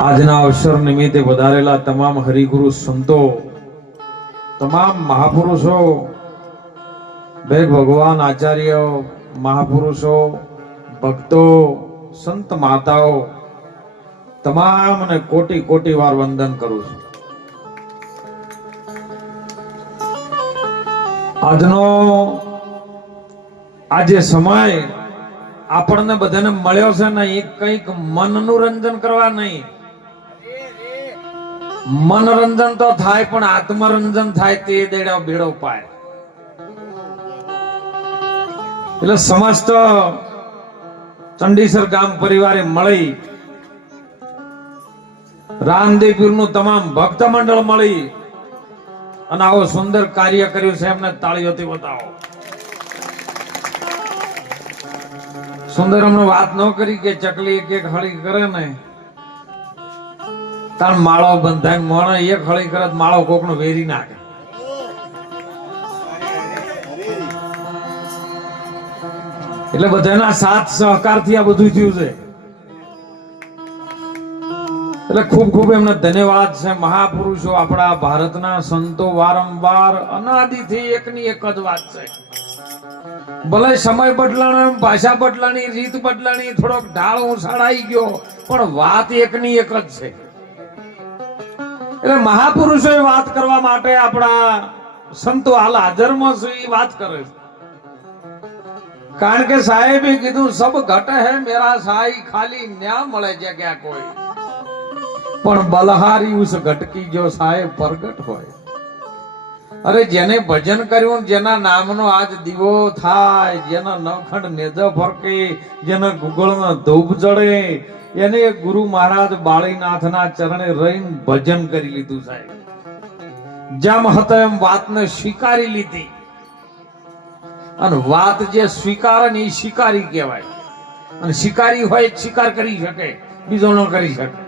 આજના અવસર નિમિત્તે વધારેલા તમામ હરિગુરુ સંતો, તમામ મહાપુરુષો, બેગ ભગવાન આચાર્ય, મહાપુરુષો, ભક્તો, સંત માતાઓ તમામને કોટી કોટી વાર વંદન કરું છું. આજનો આજે સમય આપણને બધાને મળ્યો છે ને એ કંઈક મનનું રંજન કરવા નહીં. મનોરંજન તો થાય, પણ આત્મરંજન થાય તે દેડો ભેડો પાય. એટલે સમસ્ત ચંડીસર ગામ પરિવારે મળી રામદેવપીરનું તમામ ભક્ત મંડળ મળી, અને આવો સુંદર કાર્ય કર્યું છે એમને તાળીઓથી બતાવો સુંદર અમને વાત ન કરી કે ચકલી એક એક હળી કરે ને તાણ માળો બંધાય મોણ એક હળી કરે માળો કોકનો વેરી નાખે. એટલે બધાના સાથ સહકારથી આ બધું થયું છે. એટલે ખૂબ ખૂબ એમને ધન્યવાદ છે મહાપુરુષો, આપણા ભારતના સંતો વારંવાર અનાદિથી એકની એક જ વાત છે. ભલે સમય બદલાણો, ભાષા બદલાણી, રીત બદલાણી, થોડોક ઢાળ ઉછાળાઈ ગયો, પણ વાત એકની એક જ છે. એટલે મહાપુરુષોએ વાત કરવા માટે આપણા સંતો હાલ હાજરમાં છે વાત કરે છે. કારણ કે સાહેબે કીધું, સબ ઘટ હે મેરા સાઈ, ખાલી ન્યા મળે જગ્યા કોઈ. પણ બલહારી ઉસ ઘટકી જો સાહેબ પ્રગટ હોય. અરે જેને ભજન કર્યું જેના નામનો આજ દીવો થાય, જેના નવખંડ નેજો ફરકે, જેના ગુગળનો ધૂપ ચડે એને ગુરુ મહારાજ બાળીનાથના ચરણે રહીને ભજન કરી લીધું સાહેબ. જેમ હતો એમ વાતને સ્વીકારી લીધી. અને વાત જે સ્વીકારે ને એ શિકારી કહેવાય. અને શિકારી હોય શિકાર કરી શકે, બીજો ન કરી શકે.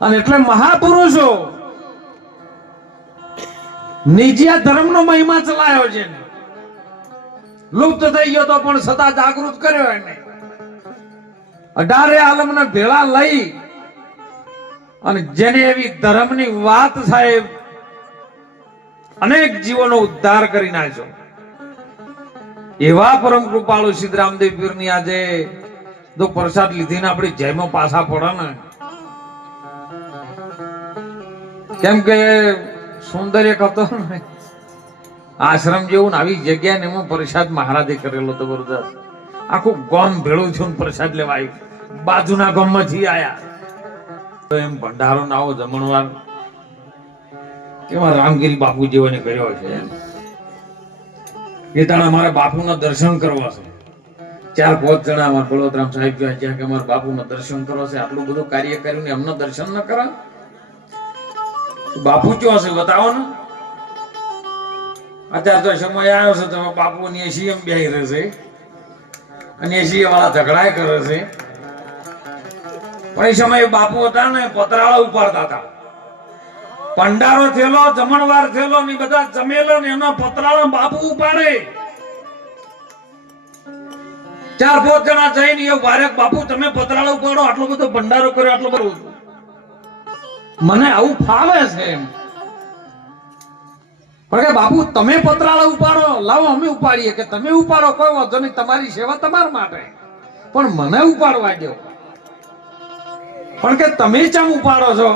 અને એટલે મહાપુરુષો નિજિયા ધર્મનો મહિમા ચલાયો છે લુપ્ત થઈ ગયો તો પણ સદા જાગૃત કર્યો એને. અઢારે આલમને ભેળા લઈ અને જેને એવી ધર્મની વાત સાહેબ અનેક જીવોનો ઉદ્ધાર કરી નાખ્યો. એવા પરમ કૃપાળુ સિદ્ધરામદેવ પીરની આજે જો પ્રસાદ લીધીને આપણી જયમાં પાછા પડે ને. કેમ કે સુંદર એક ને આશ્રમ જેવું આવી જગ્યા ને હું પ્રસાદ મહારાજે કરેલો જબરદસ્ત આખું ગોમ ભેળું છું પ્રસાદ લેવા આવ્યું. બાજુના ગામમાંથી આયા. તો એમ ભંડારો ના આવો જમણવાર. કેવા રામગીરી બાપુ જેવાને કર્યો છે એ તાણે અમારે બાપુના દર્શન કરવા છે. ચાર પાંચ જણા અમારા બળવતરામ સાહેબ કહે જ્યાં કે અમારે બાપુના દર્શન કરવા છે. આટલું બધું કાર્ય કર્યું ને એમને દર્શન ન કરા બાપુ કયો હશે બતાવો ને. અત્યારે તો સમય આવ્યો છે તમે બાપુ ની સીએમ બેહી રહેશે અને એસી વાળા ઝઘડાય કરે છે. પણ એ સમયે બાપુ હતા ને, પતરાળા ઉપાડતા હતા. પંડારો થયેલો, જમણવાર થયેલો, ને બધા જમેલો ને એના પતરાળો બાપુ ઉપાડે. ચાર પાંચ જણા જઈને એ વારે બાપુ, તમે પતરાળો ઉપાડો, આટલો બધો ભંડારો કર્યો, આટલો બધો મને આવું ફાવે છે એમ. પણ કે બાપુ, તમે પતરાળા ઉપાડો, લાવો, અમે ઉપાડીએ કે તમે ઉપાડો, કોઈ વાંધો નહીં, તમારી સેવા તમારા માટે. પણ મને ઉપાડવા દો પણ કે તમે ચમ ઉપાડો છો?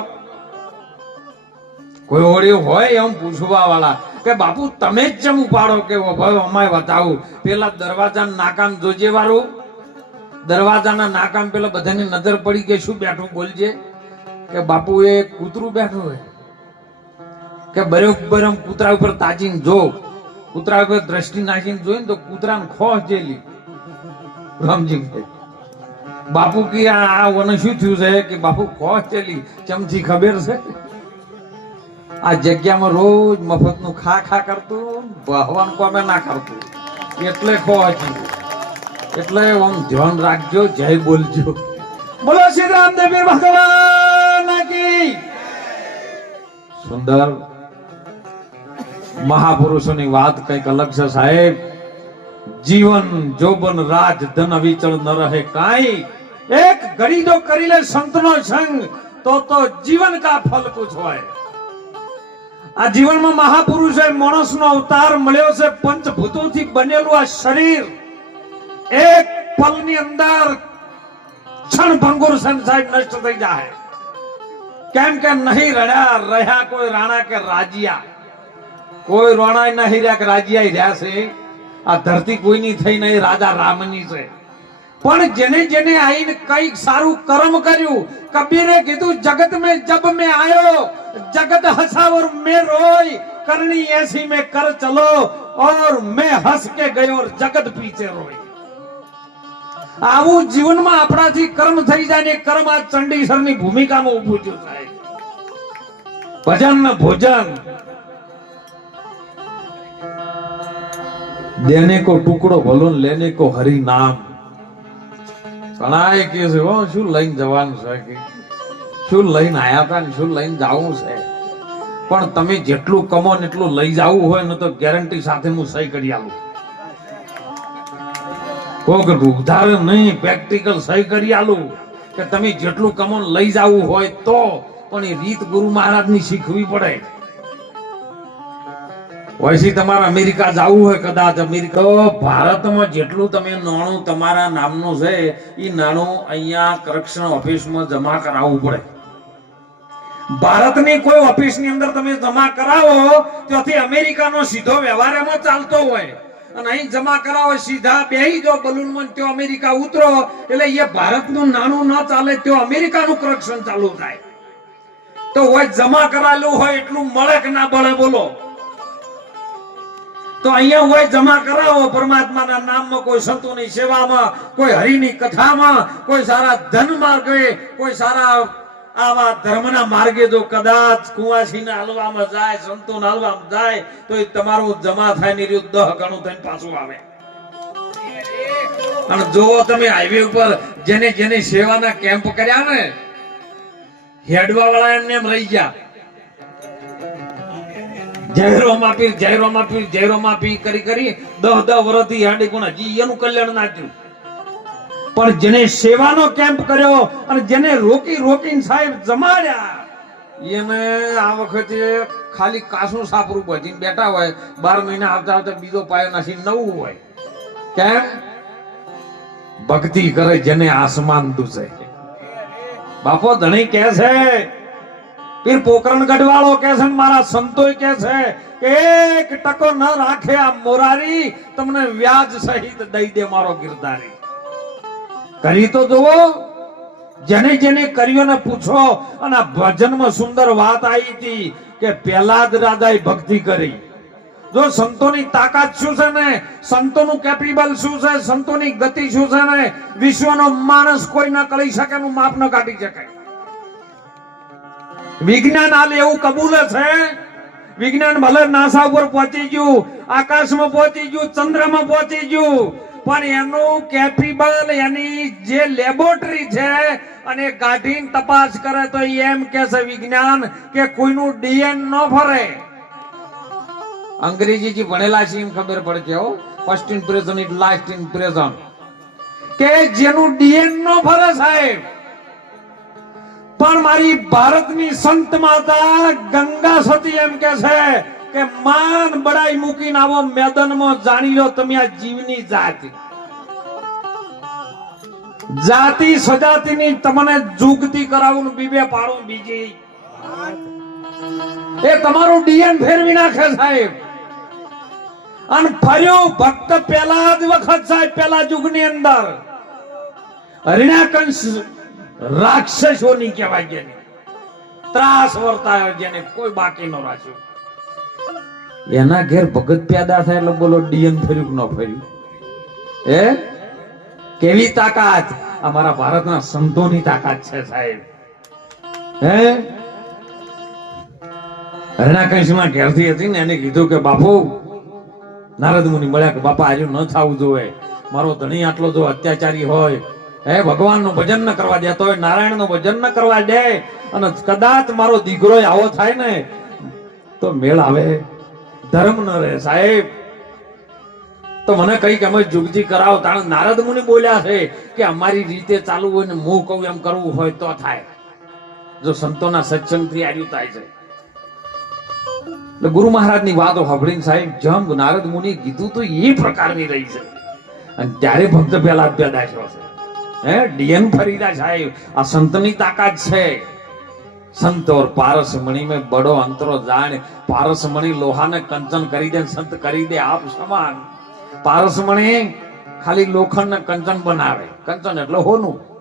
કોઈ ઓળ્યું હોય એમ પૂછવા વાળા કે બાપુ, તમે જ ચમ ઉપાડો કે ભાઈ અમાય બતાવું પેલા દરવાજા નાકામ જોજે વાળું. દરવાજાના નાકામ પેલા બધાની નજર પડી કે શું બેઠું બોલજે? કે બાપુ એ કૂતરું બેઠું હોય. કે બરોબર કૂતરા ઉપર તાજીને જો. કૂતરા ઉપર દ્રષ્ટિ નાખીને જોઈને તો કૂતરાને ખોસ જેલી રામજી બાપુ કે આ વને શું થયું છે કે બાપુ ખોસ જેલી ચમચી ખબર છે? આ જગ્યામાં રોજ મફતનું ખા ખા કરતું ભગવાન કોમે ના કરતું એટલે હતી એટલે આમ ધ્યાન રાખજો, જય બોલજો. બોલો શ્રી રામદેવી ભગવાન! સુંદર મહાપુરુષોની વાત કંઈક અલગ છે, સાહેબ. જીવન, જોબન, રાજ, ધન વિચળ ન રહે કાઈ. એક ઘડી જો કરી લે સંતનો સંગ, તો તો જીવન કા ફલ કુછ હોય? આ જીવનમાં મહાપુરુષે માણસનો અવતાર મળ્યો છે, પંચભૂતોથી બનેલું આ શરીર. એક પલની અંદર ક્ષણ ભંગુર સાહેબ નષ્ટ થઈ જાય. કેમ કે નહીં રડ્યા, રહ્યા કોઈ રાણા કે રાજ્યા? કોઈ રોણા નહીં રહ્યા કે રાજીયા રહ્યા છે? આ ધરતી કોઈની થઈ નહીં, રાજા રામની છે. પણ જેને જેને આઈને કંઈક સારું કર્મ કર્યું, કબીરે કીધું, જગત મેં જબ મેં આયો, જગત હસાવર મેં રોય કરણી એસી મેં કર ચલો, ઓર મેં હસ કે ગયો જગત પીછે રોય આવું જીવનમાં આપણાથી કર્મ થઈ જાય ને કર્મ આ ચંડીસરની ભૂમિકામાં ઉભું થયું. ભજન ને ભોજન. દેને કો ટુકડો ભલો લેને કો હરી નામ ઘણા કે છે, હો, શું લઈને જવાનું છે કે? શું લઈને આયા તા શું લઈને જવું છે? પણ તમે જેટલું કમો ને એટલું લઈ જવું હોય ને તો ગેરંટી સાથે હું સહી કરી આલું. કોક ઉધાર નહીં, પ્રેક્ટિકલ સહી કરી આલું કે તમે જેટલું કમો લઈ જવું હોય તો પણ એ રીત ગુરુ મહારાજની શીખવી પડે. વૈસી તમારે અમેરિકા જવું હોય કદાચ. અમેરિકા, ભારતમાં જેટલું તમે નાણું તમારા નામનું છે એ નાણું અહીંયા કરક્શન ઓફિસમાં જમા કરાવવું પડે. ભારતની કોઈ ઓફિસની અંદર તમે જમા કરાવો, ત્યાંથી અમેરિકાનો સીધો વ્યવહાર એમાં ચાલતો હોય. અને અહીં જમા કરાવો, સીધા બેહી જો બલૂનમાં, ત્યાં અમેરિકા ઉતરો. એટલે એ ભારતનું નાણું ન ચાલે, ત્યાં અમેરિકાનું કરક્શન ચાલુ થાય. તો હોય જમા કરાયેલું હોય એટલું મળે કે ના મળે બોલો? તો અહીંયા હોય જમા કરાવો, પરમાત્માના નામમાં કોઈ સંતોની સેવામાં, કોઈ હરિની કથામાં, કોઈ સારા ધન માર્ગે, કોઈ સારા આવા ધર્મના માર્ગે જો કદાચ કુવાસીના હલવામાં જાય, સંતોના હલવામાં જાય, તો એ તમારું જમા થાય ને રહ્યું દહ ગણું થઈને પાછું આવે. અને જો તમે હાઈવે ઉપર જેને જેને સેવાના કેમ્પ કર્યા ને હેડવા એમને એમ રહી ગયા. જયરો માપી જયરો માપી જયરો માપી કરી કરી દહ દહ વર્ષથી હાંડી કોણ જી, એનું કલ્યાણ ના પણ જેને સેવાનો કેમ્પ કર્યો અને જેને રોકી રોકીને સાહેબ જમાડ્યા, એને આ વખતે ખાલી કાસું સાપરું ભજીને બેઠા હોય. બાર મહિના આવતા આવતા બીજો પાયો નાસી નવું હોય. કેમ? ભક્તિ કરે જેને આસમાન દુસે બાપો ધણી કે છે, પીર પોકરણ ગઢવાળો કે છે મારા સંતોય કે છે કે એક ટકો ન રાખે આ મોરારી, તમને વ્યાજ સહિત દઈ દે મારો ગિરધારી. કરી તો જુઓ, જેને જેને કર્યો ને પૂછો, અને ભજનમાં સુંદર વાત આવી હતી કે પહેલા જ રાજાએ ભક્તિ કરી. જો સંતોની તાકાત શું છે ને? સંતોનું કેપેબલ શું છે? સંતોની ગતિ શું છે ને? વિશ્વનો માણસ કોઈ ન કરી શકે નું માપ ન કાઢી શકે. વિજ્ઞાન હાલ એવું કબૂલ છે? વિજ્ઞાન ભલે નાસા ઉપર પહોંચી ગયું, આકાશમાં પહોંચી ગયું, ચંદ્રમાં પહોંચી ગયું, પણ એનું કેપેબલ એની જે લેબોરેટરી છે અને કાઢીને તપાસ કરે તો એમ કે છે વિજ્ઞાન કે કોઈનું ડીએન ન ફરે. અંગ્રેજી થી ભણેલા છે એમ ખબર પડે કે first impression it last impression કે જેનું ડીએન નો ફરે સાહેબ. પણ મારી ભારતની સંત માતા ગંગા સતી એમ કે છે કે માન બડાઈ મૂકીને આવો મેદાનમાં જાણી લો તમે આ જીવની જાતિ. જાતિ સજાતિની તમને જુગતી કરાવું બીબે પાડું બીજી. એ તમારું ડીએન ફેરવી નાખે સાહેબ. અને ફર્યો ભક્ત પેલા જ વખત સાહેબ પેલા યુગની અંદર. હરિણાકંશ રાક્ષસોની કહેવાય જેને. ત્રાસ વર્તાયો જેને, કોઈ બાકી ન રાખ્યો. એના ઘેર ભગત પેદા થાય એટલે બોલો ડીએન ફર્યું ન ફર્યું? એ કેવી તાકાત? અમારા ભારતના સંતોની તાકાત છે સાહેબ. હે? હરણાકંશમાં ઘેરથી હતી ને એને કીધું કે બાપુ નારદ મુનિ મળ્યા કે, બાપા આજુ ન થવું જોઈએ. મારો ધણી આટલો જો અત્યાચારી હોય, હે ભગવાનનું ભજન ન કરવા દેતો હોય નારાયણનું ભજન ન કરવા દે, અને કદાચ મારો દીકરો આવો થાય ને, તો મેળ આવે. ધર્મ ન રહે, સાહેબ. તો મને કંઈક અમે જુગજી કરાવો. તાણ નારદ મુનિ બોલ્યા છે કે, અમારી રીતે ચાલુ હોય ને હું કહું, એમ કરવું હોય તો થાય. જો સંતોના સત્સંગથી આર્યું થાય છે. એટલે ગુરુ મહારાજની વાતો સાંભળીને સાહેબ, જમ નારદ મુનિ કીધું તો એ પ્રકારની રહી છે. અને ત્યારે ભક્ત પહેલા પેદા થયો છે. હે, ડીએન ફરીદા સાહેબ, આ સંતની તાકાત છે. સંત ઓર પારસ મણી મેં બડો અંતરો જાણે પારસ મણી લોહાને કંચન કરી દે સંત કરી દે, આપ સમાન. પારસ મણી ખાલી લોખંડને કંચન બનાવે. કંચન એટલે હોનું.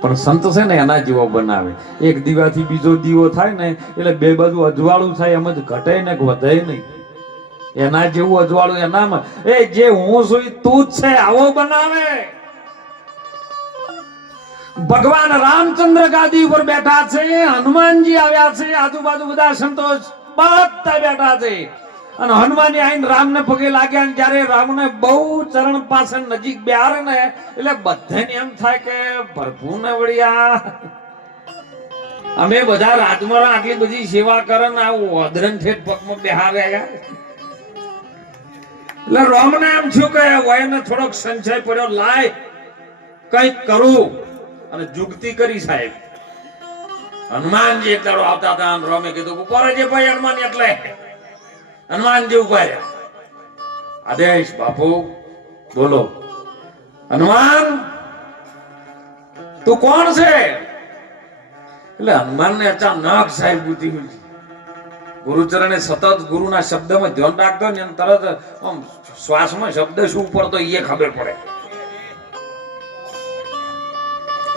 પણ સંત ને એના જેવો બનાવે. એક દીવાથી બીજો દીવો થાય ને, એટલે બે બાજુ અજવાળું થાય, એમ જ ઘટે ને વધે નહીં. એના જેવું અજવાળું એનામાં. એ જે હું છું તું જ છે, આવો બનાવે. ભગવાન રામચંદ્ર ગાદી ઉપર બેઠા છે, હનુમાનજી આવ્યા છે, આજુબાજુ બધા સંતોષ બધા બેઠા છે. અને હનુમાનજી આઈને રામને પગે લાગ્યા અને રામને બહુ ચરણ પાસે નજીક બેહારે ને, એટલે બધાને એમ થાય કે પ્રભુને વળ્યા. અમે બધા રાજમાં આટલી બધી સેવા કરે ને આવું ઠેઠ પગમાં બેહારે એટલે રામને એમ થયું કે વયને થોડોક સંશય પડ્યો, લાય, કંઈક કરું. અને જુગતી કરી સાહેબ. હનુમાનજી એક દાડો આવતા હતા રોમે કીધું, ઉપર જે ભાઈ હનુમાન એટલે. હનુમાનજી ઊભા રહ્યા. આદેશ બાપુ. બોલો. હનુમાન, તું કોણ છે? એટલે હનુમાન ને અચાનક સાહેબ બુદ્ધિ મળી. ગુરુચરણે સતત ગુરુના શબ્દમાં ધ્યાન રાખતો ને તરત આમ શ્વાસમાં શબ્દ શું પડતો એ ખબર પડે.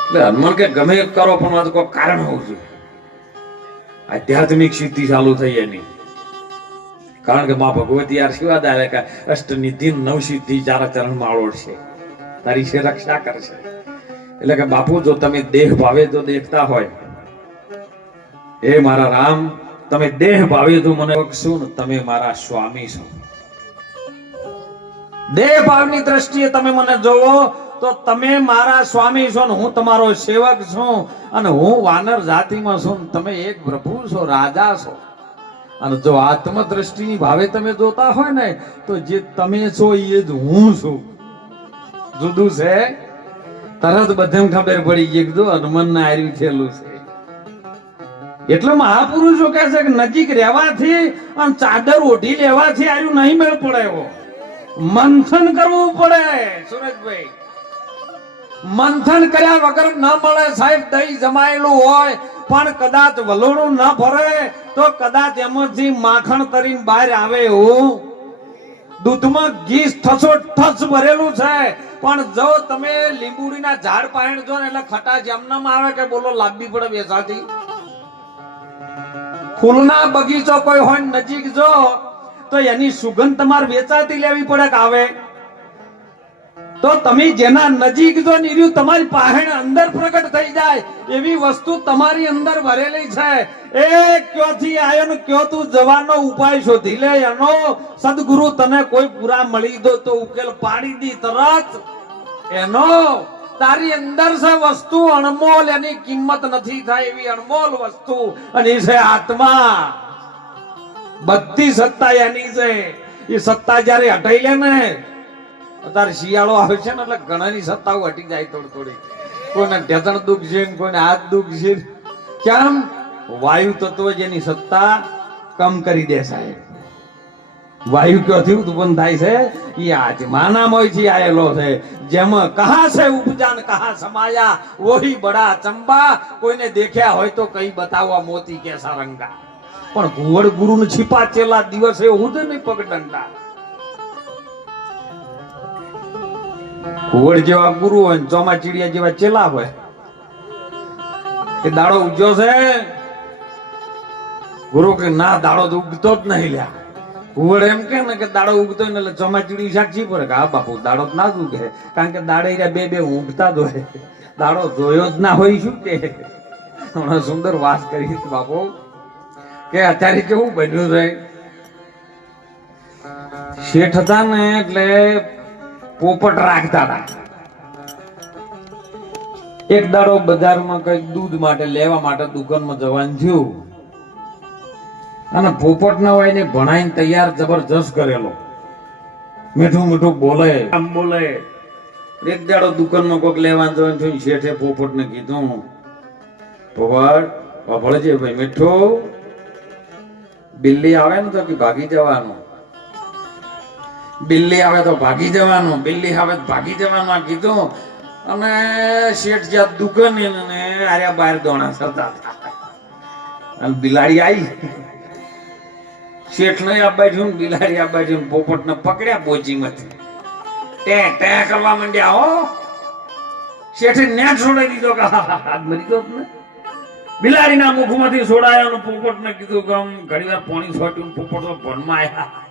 એટલે હનુમાન કે ગમે કરો, પણ કોઈ કારણ હોવું જોઈએ. આધ્યાત્મિક સિદ્ધિ ચાલુ થઈ એની. કારણ કે માં ભગવતી આશીર્વાદ આવે કે અષ્ટ નિધિ નવ ચાર ચરણ માળો છે. તારી છે રક્ષા કરશે. એટલે કે બાપુ, જો તમે દેહ ભાવે તો દેખતા હોય. હે મારા રામ, તમે દેહ ભાવે તો મને બક્ષો ને તમે મારા સ્વામી છો. દેહ ભાવની દ્રષ્ટિએ તમે મને જોવો તો તમે મારા સ્વામી છો ને હું તમારો સેવક છું અને હું વાનર જાતિમાં છું તમે એક પ્રભુ છો, રાજા છો. અને જો આત્મ દ્રષ્ટિની ભાવે તમે જોતા હોય ને, તો જે તમે છો એ જ હું છું. જુદું છે? તરત બધે ખબર પડી ગઈ જો હનુમાન ને આર્યું થયેલું છે. એટલે મહાપુરુષો કહે છે કે નજીક રહેવાથી અને ચાદર ઓઢી લેવાથી આર્યું નહીં મેળ પડે એવો. મંથન કરવું પડે, સુરજભાઈ. મંથન કર્યા વગર ન મળે સાહેબ, દહીં જમાયેલું હોય પણ કદાચ વલોણું ન ભરે, તો કદાચ એમાંથી માખણ તરીને બહાર આવે એવું. દૂધમાં ઘી ઠસો ઠસ ભરેલું છે. પણ જો તમે લીંબુડીના ઝાડ પાણી જો ને એટલે ખટાશ એમનામ આવે કે બોલો લાંબી પડે બેસાથી ફૂલના બગીચો કોઈ હોય નજીક જો, તો એની સુગંધ તમારે વેચાતી લેવી પડે કે આવે? તો તમે જેના નજીક જો નીર્યું તમારી પાસે અંદર પ્રગટ થઈ જાય. એવી વસ્તુ તમારી અંદર ભરેલી છે. એ ક્યોથી આયો ને ક્યો તું જવાનો ઉપાય શોધી લે? એનો સદગુરુ તને કોઈ પૂરા મળી દો તો ઉકેલ પાડી દી તરત. એનો તારી અંદર છે વસ્તુ, અણમોલ, એની કિંમત નથી થાય એવી અણમોલ વસ્તુ. અને એ છે આત્મા. બધી સત્તા એની છે. એ સત્તા જ્યારે હટાઈ લે ને અત્યારે શિયાળો આવે છે ને એટલે ઘણાની સત્તાઓ હટી જાય થોડી થોડી. કોઈને ઢેતણ દુખ છે ને કોઈને હાથ દુખ છે. કેમ? વાયુ તત્વ જેની સત્તા કમ કરી દે સાહેબ. વાયુ ક્યોથી ઉત્પન્ન થાય છે? એ આત્માનામાં થી આયેલો છે. જેમાં કહા છે ઉપજાન કહા સમાયા ઓહી બડા ચંબા, કોઈને દેખ્યા હોય તો કઈ બતાવવા મોતી કે સારંગા. પણ ઘુવડ ગુરુ ને છીપા ચેલા દિવસે હું જ નહીં પગડંડા. ઘુવડ જેવા ગુરુ હોય ચોમા ચીડિયા જેવા ચેલા હોય. એ દાડો ઉગ્યો છે. ગુરુ કે ના, દાડો તો ઉગતો જ નહીં લ્યા. ઘુવડ એમ કે ને કે દાડો ઉગતો ને એટલે ચોમા ચીડી સાક્ષી પડે કે હા બાપુ, દાડો ના જ ઉગે. કારણ કે દાડે બે બે ઉગતા જ હોય. દાડો જોયો જ ના હોય શું કે? હમણાં સુંદર વાત કરી બાપુ. કે અત્યારે કેવું બન્યું છે? શેઠ હતા ને એટલે પોપટ રાખતા હતા. એક દાડો બજારમાં કંઈક દૂધ માટે લેવા માટે દુકાનમાં જવાનું થયું. અને પોપટ ના હોય ને ભણાઈને તૈયાર જબરજસ્ત કરેલો. મીઠું મીઠું બોલે. આમ બોલે. એક દાડો દુકાનમાં કોઈક લેવા જવાનું થયું શેઠે પોપટને કીધું પોપટ છે ભાઈ મીઠું. બિલ્લી આવે ને તો કે ભાગી જવાનું. બિલ્લી આવે તો ભાગી જવાનું બિલ્લી આવે તો ભાગી જવાનું કીધું. અને શેઠ જ્યાં દુકાન ને આર્યા બહાર દોણા સરતા અને બિલાડી આવી શેઠ ને આ બાજુ ને બિલાડી આ બાજુ ને પકડ્યા પકડ્યા બોચીમાંથી ટે ટે કરવા માંડ્યા હો. શેઠે ન્યા છોડાઈ દીધો કે હા, હા, હા, મરી ગયો ને. બિલાડીના મુખમાંથી છોડાયા પોપટને કીધું કે આમ ઘણી વાર પાણી છોટ્યું પોપટ તો ભણમાં આવ્યા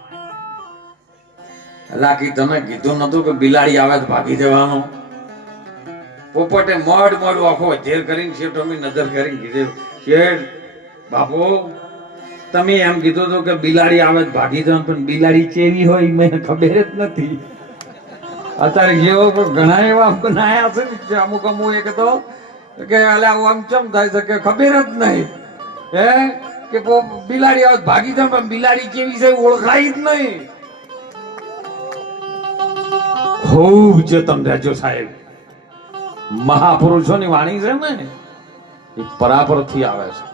લાકી તમે કીધું નતું કે બિલાડી આવે તો ભાગી જવાનું. પોપટે મોડ મોડ આખો જેર કરીને શેઠોમી નજર કરીને કીધું, શેઠ, બાપુ, તમે એમ કીધું હતું કે બિલાડી આવે તો ભાગી જવાનું, પણ બિલાડી કેવી હોય મને ખબર જ નથી. અત્યારે જેવો ઘણા એવા બનાયા છે અમુક અમુક એક તો કે અલ્યા આમ ચમ થાય છે કે ખબર જ નહીં. હે? કે બિલાડી આવે ભાગી જાય પણ બિલાડી કેવી છે ઓળખાય જ નહીં. ખૂબ ચેતન રહેજો સાહેબ. મહાપુરુષોની વાણી છે ને, એ પરાપરથી આવે છે.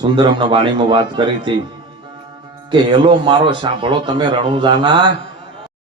સુંદરમના વાણીમાં વાત કરી હતી કે, હેલો, મારો સાંભળો, તમે રણુજાના